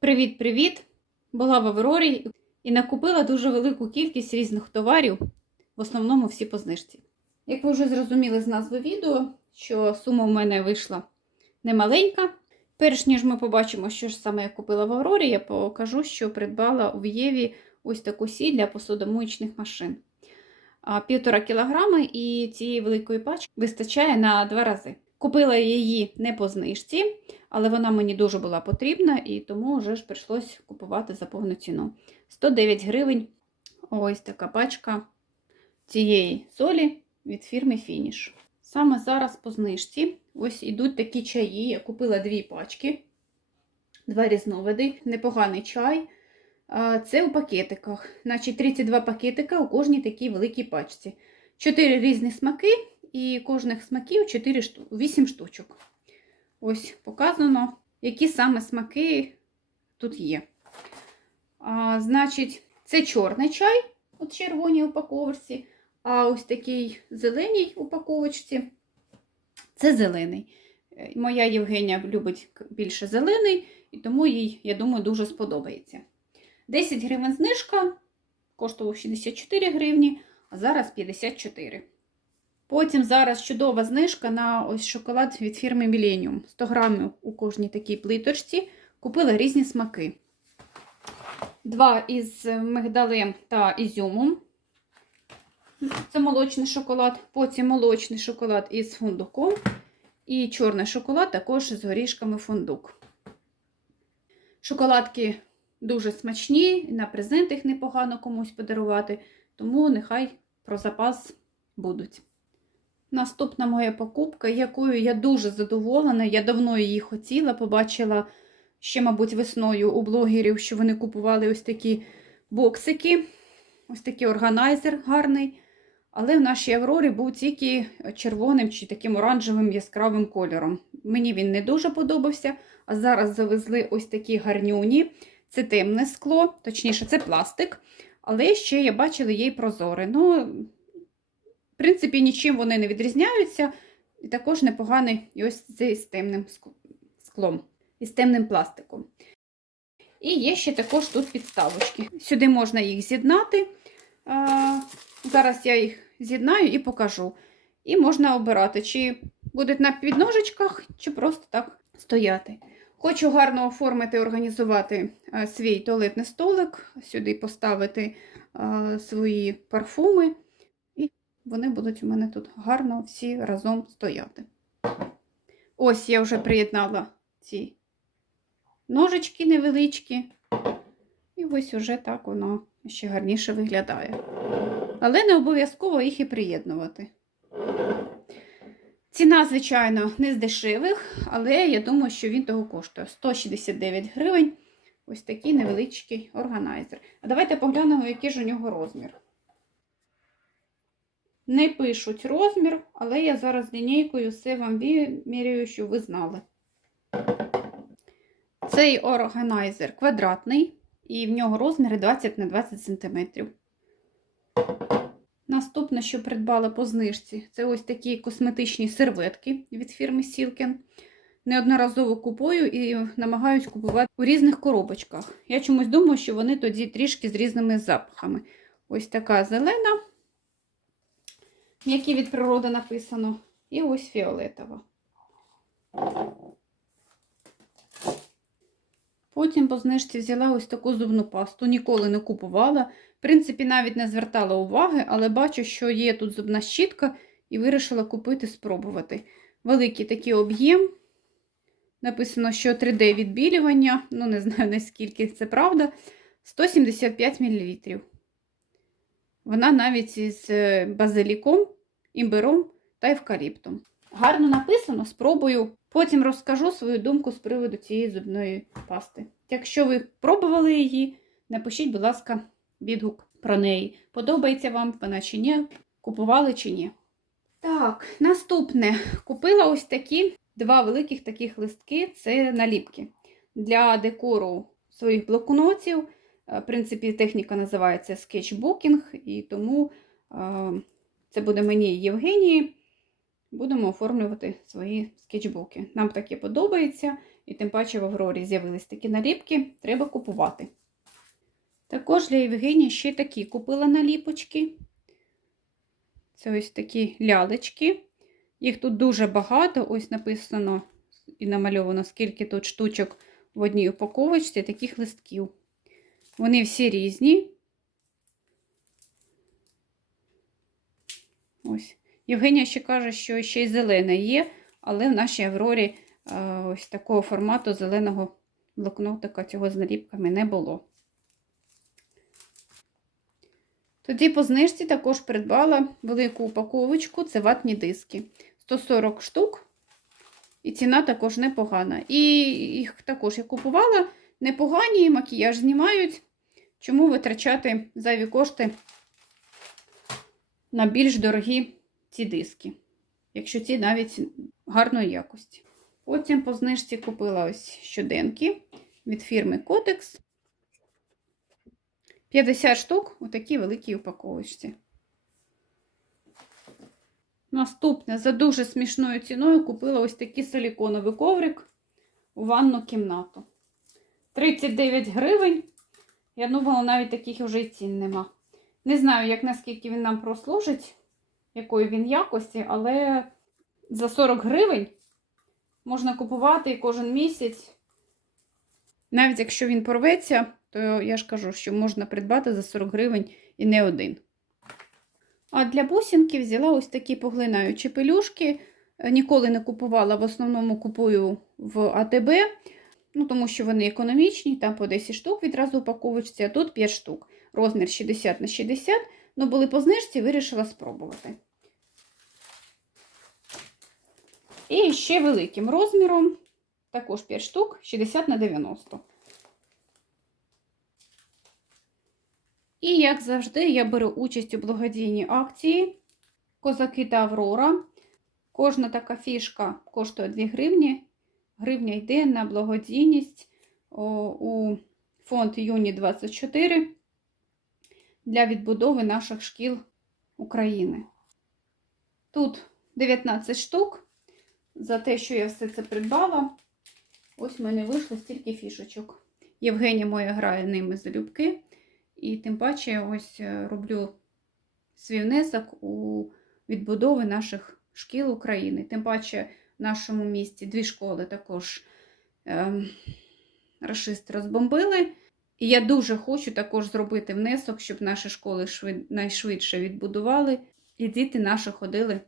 Привіт-привіт! Була в Аврорі і накупила дуже велику кількість різних товарів, в основному всі по знижці. Як ви вже зрозуміли з назви відео, що сума в мене вийшла немаленька. Перш ніж ми побачимо, що ж саме я купила в Аврорі, я покажу, що придбала у Єві ось таку сіль для посудомоїчних машин. Півтора кілограми і цієї великої пачки вистачає на два рази. Купила її не по знижці, але вона мені дуже була потрібна, і тому вже ж прийшлось купувати за повну ціну. 109 гривень. Ось така пачка цієї солі від фірми Finish. Саме зараз по знижці ось ідуть такі чаї. Я купила дві пачки, два різновиди, непоганий чай. Це у пакетиках. Значить, 32 пакетика у кожній такій великій пачці. Чотири різні смаки, і кожних смаків 4 шту... 8 штучок. Ось показано, які саме смаки тут є. А, Значить, це чорний чай у червоній упаковочці, а ось такий зеленій упаковочці це зелений. Е, Моя Євгенія любить більше зелений, і тому їй, я думаю, дуже сподобається. 10 гривень знижка, коштував 64 гривні, а зараз 54. Потім зараз чудова знижка на ось шоколад від фірми Millennium. 100 грамів у кожній такій плиточці. Купила різні смаки. Два із мигдалем та ізюмом. Це молочний шоколад, потім молочний шоколад із фундуком. І чорний шоколад також з горішками фундук. Шоколадки дуже смачні, на презент їх непогано комусь подарувати, тому нехай про запас будуть. Наступна моя покупка, якою я дуже задоволена, я давно її хотіла, побачила ще, мабуть, весною у блогерів, що вони купували ось такі боксики, ось такий органайзер гарний. Але в нашій Аврорі був тільки червоним чи таким оранжевим яскравим кольором. Мені він не дуже подобався. А зараз завезли ось такі гарнюні. Це темне скло, точніше, це пластик. Але ще я бачила її прозоре. Ну, в принципі, нічим вони не відрізняються. І також непоганий і ось цей з темним склом, і з темним пластиком. І є ще також тут підставочки. Сюди можна їх з'єднати. Зараз я їх з'єднаю і покажу. І можна обирати, чи будуть на підножечках, чи просто так стояти. Хочу гарно оформити, організувати свій туалетний столик, сюди поставити свої парфуми. Вони будуть у мене тут гарно всі разом стояти. Ось я вже приєднала ці ножички невеличкі. І ось уже так воно ще гарніше виглядає. Але не обов'язково їх і приєднувати. Ціна, звичайно, не з дешевих, але я думаю, що він того коштує 169 гривень. Ось такий невеличкий органайзер. А давайте поглянемо, який ж у нього розмір. Не пишуть розмір, але я зараз лінійкою все вам вимірюю, щоб ви знали. Цей органайзер квадратний, і в нього розміри 20 на 20 см. Наступне, що придбала по знижці, це ось такі косметичні серветки від фірми Silken. Неодноразово купую і намагаюсь купувати у різних коробочках. Я чомусь думаю, що вони тоді трішки з різними запахами. Ось така зелена, м'які від природи написано, і ось фіолетова. Потім по знижці взяла ось таку зубну пасту, ніколи не купувала. В принципі, навіть не звертала уваги, але бачу, що є тут зубна щітка, і вирішила купити, спробувати. Великий такий об'єм. Написано, що 3D відбілювання, ну не знаю наскільки це правда, 175 мл. Вона навіть із базиліком, імбиром та евкаліптом. Гарно написано, спробую. Потім розкажу свою думку з приводу цієї зубної пасти. Якщо ви пробували її, напишіть, будь ласка, відгук про неї. Подобається вам вона чи ні, купували чи ні. Так, наступне. Купила ось такі два великих таких листки це наліпки. Для декору своїх блокнотів. В принципі, техніка називається скетчбукінг, і тому це буде мені і Євгенії. Будемо оформлювати свої скетчбуки. Нам таке подобається. І тим паче в Аврорі з'явились такі наліпки, треба купувати. Також для Євгенії ще такі купила наліпочки. Це ось такі лялечки. Їх тут дуже багато. Ось написано і намальовано, скільки тут штучок в одній упаковочці таких листків. Вони всі різні. Ось. Євгенія ще каже, що ще й зелене є, але в нашій Аврорі е, ось такого формату зеленого блокнотика цього з наліпками не було. Тоді по знижці також придбала велику упаковочку, це ватні диски. 140 штук. І ціна також непогана. І їх також я купувала непогані, макіяж знімають. Чому витрачати зайві кошти на більш дорогі ці диски, якщо ці навіть гарної якості. Потім по знижці купила ось щоденки від фірми Котекс. 50 штук у такій великій упаковочці. Наступне, за дуже смішною ціною купила ось такий силіконовий коврик у ванну кімнату. 39 гривень. Я думала, навіть таких вже і цін нема. Не знаю, як наскільки він нам прослужить, якої він якості, але за 40 гривень можна купувати кожен місяць. Навіть якщо він порветься, то я ж кажу, що можна придбати за 40 гривень і не один. А для бусинки взяла ось такі поглинаючі пелюшки. Ніколи не купувала, в основному купую в АТБ, ну, тому що вони економічні, там по 10 штук відразу упаковочці, а тут 5 штук. Розмір 60 на 60, ну були по знижці, вирішила спробувати. І ще великим розміром, також 5 штук, 60 на 90. І, як завжди, я беру участь у благодійній акції Козаки та Аврора. Кожна така фішка коштує 2 гривні. Гривня йде на благодійність у фонд Юні 24 для відбудови наших шкіл України. Тут 19 штук. За те, що я все це придбала, ось в мене вийшло стільки фішечок. Євгенія моя грає ними залюбки. І тим паче ось роблю свій внесок у відбудови наших шкіл України. Тим паче нашому місті дві школи також е, расисти розбомбили. І я дуже хочу також зробити внесок, щоб наші школи швид... найшвидше відбудували, і діти наші ходили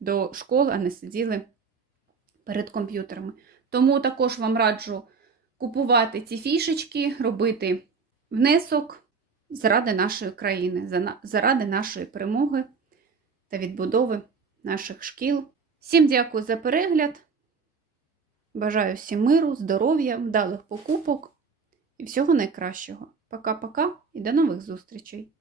до школ, а не сиділи перед комп'ютерами. Тому також вам раджу купувати ці фішечки, робити внесок заради нашої країни, заради нашої перемоги та відбудови наших шкіл. Всім дякую за перегляд. Бажаю всім миру, здоров'я, вдалих покупок і всього найкращого. Пока-пока і до нових зустрічей!